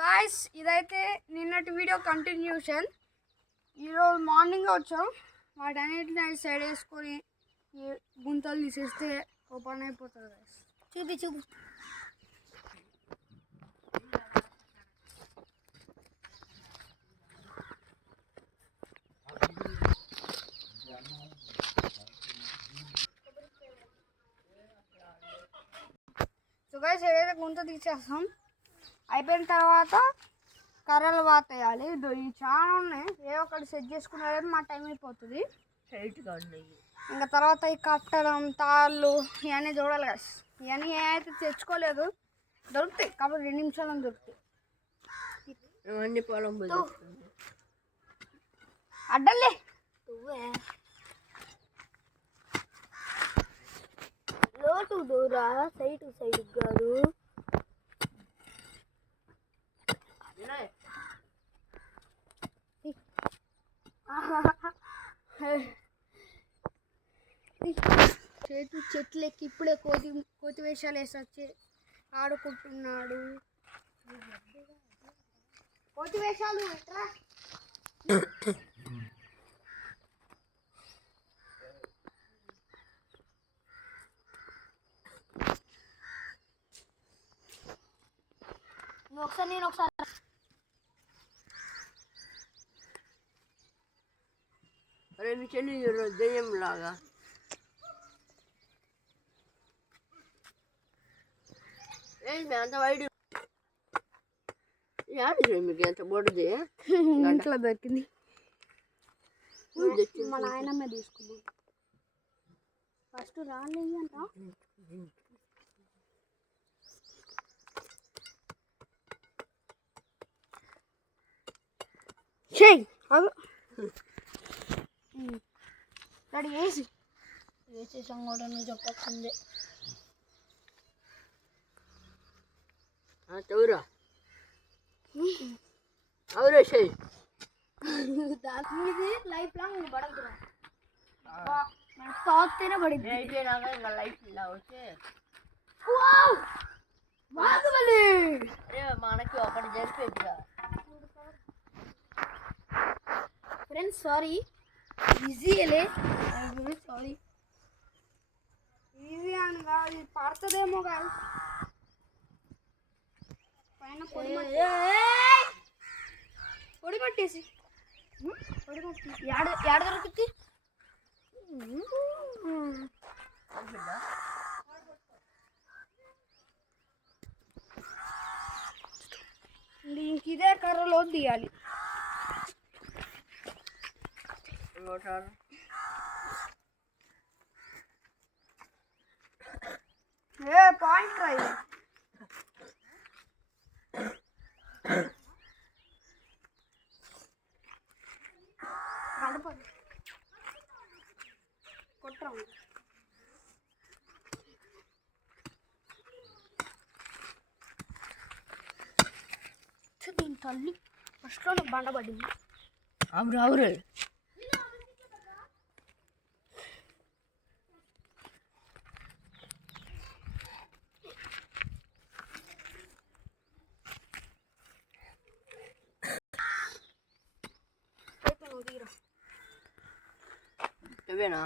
Guys ఇదైతే నిన్నటి video continuation. ఈరోజు మార్నింగ్ వచ్చాం. వాటన్నిటిని సైడ్ వేసుకొని గుంతలు తీసేస్తే ఓపెన్ అయిపోతుంది. గాయస్ చూపి సో గాయస్ ఏదైతే గుంత తీసేస్తాం. అయిపోయిన తర్వాత కర్రలు వాత వేయాలి. ఈ చాలా ఉన్నాయి, ఏ ఒకటి సెట్ చేసుకునేది మా టైం అయిపోతుంది. ఇంకా తర్వాత ఈ కట్టడం తాళ్ళు ఇవన్నీ చూడాలి కదా. ఇవన్నీ ఏమైతే తెచ్చుకోలేదు, దొరుకుతాయి కాబట్టి 2 నిమిషాలను దొరుకుతాయి. అడ్డలే లోటు దూరా సైడ్ కాదు. చెట్లెక్కి ఇప్పుడే కోతి వేషాలు వేసొచ్చి ఆడుకుంటున్నాడు. కోతి వేషాలు ఎట్రా ఒకసారి నేను ఒకసారి రెండు చెల్లి దెయ్యం లాగా ఏంటి అంత వైడ్ మీకు ఎంత బొడ్డది ఇంట్లో దొరికింది. మా నాయనమ్మ తీసుకున్నాం. ఫస్ట్ రాలేదంట. చెయ్యి రెడీ వేసేసాం కూడా. నువ్వు చెప్పాల్సిందే. చౌరా అవురే చెయ్యి. ఇది లైఫ్ లాంగ్ పడకురా, తాగితేనే పడింది. ఇంకా లైఫ్ ఇలా వచ్చే మనకి ఒకటి జరిపేదిగా. ఫ్రెండ్స్ సారీ, ఈజీలే. సారీ ఈజీ అనగా ఇది పడుతుందేమో కాదు. పైన పొడి పట్టేసి ఏడ దొరుకుద్ది. దీనికి ఇదే కర్రలో తీయాలి. ఏ పాయింట్ ట్రై గడపదు కొట్టరా దీని తల్లి ఫస్ట్లో నాకు బండ పడింది. అవురే నువ్వేనా